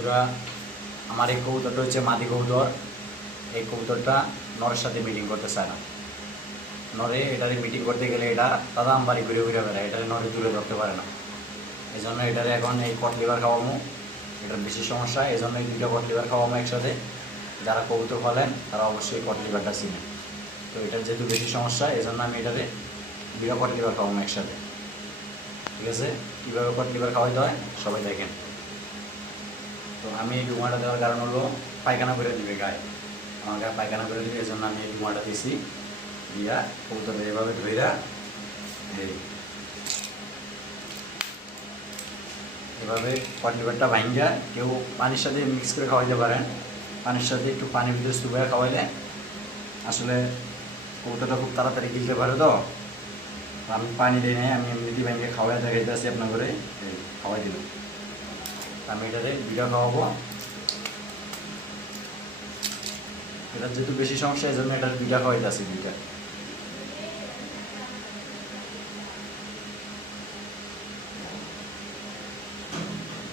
বন্ধুরা, আমার এই কবুতরটা হচ্ছে মাদি কবুতর। এই কবুতরটা নরের সাথে মিটিং করতে চায় না। নরে এটারে মিটিং করতে গেলে এটা দাদা আমবাড়ি ঘুরে ঘুরে বেড়ায়, এটারে নরে দূরে ধরতে পারে না। এই জন্য এটারে এখন এই কটলিভার খাওয়ামো, এটার বেশি সমস্যা। এই জন্য এই দুইটা কটলিভার খাওয়ামো একসাথে। যারা কবুতর পালেন তারা অবশ্যই কটলিভারটা চিনে। তো এটার যেহেতু বেশি সমস্যা, এই জন্য আমি এটারে দুইটা কটলিভার খাওয়ামো একসাথে। ঠিক আছে, কীভাবে কটলিভার খাওয়াইতে হয় সবাই দেখেন। তো আমি এই ডুমাটা দেওয়ার কারণ হলো পায়খানা করে দিবে গায়ে, আমার গায়ে পায়খানা করে দিবে, এই জন্য আমি এই ডুমাটা দিয়েছি। দিয়া কবুতরটা এভাবে ধইরা এভাবে কটলিভারটা ভাঙ্গা কেউ পানির সাথে মিক্স করে খাওয়াইতে পারেন। পানির সাথে একটু পানির ভিতরে চুবাইয়া খাওয়াইলে আসলে কবুতরটা খুব তাড়াতাড়ি গিলতে পারে। তো আমি পানি দিই নাই, আমি এমনিতেই ভাঙ্গে খাওয়াই দেখাইতে আসি আপনার করে খাওয়াই দিল। আমি এটাতে দুইটা খাওয়াবো। এটা যেহেতু বেশি সমস্যা, এই জন্য এটা দুইটা খাওয়াইতে আসি, দুইটা।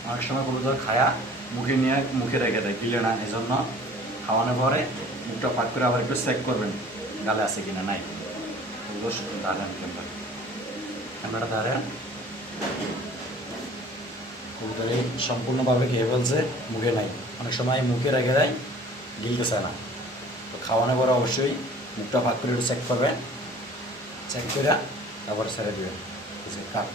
অনেক সময় কবুতর খায়া মুখে নিয়ে মুখে রেখে দেয়, গিলে না। এই জন্য খাওয়ানোর পরে মুখটা পাক করে আবার একটু চেক করবেন গালে আছে কিনা নাই। দাঁড়ান ক্যামেরাটা দাঁড়ান। কবুতর সম্পূর্ণভাবে খেয়ে ফেলছে, মুখে নাই। অনেক সময় মুখে রেখে দেয়, গিলতেছে না। তো খাওয়ানোর পরে অবশ্যই মুখটা ফাঁক করে একটু চেক করবেন, চেক করে তারপরে ছেড়ে দেবেন। কাট।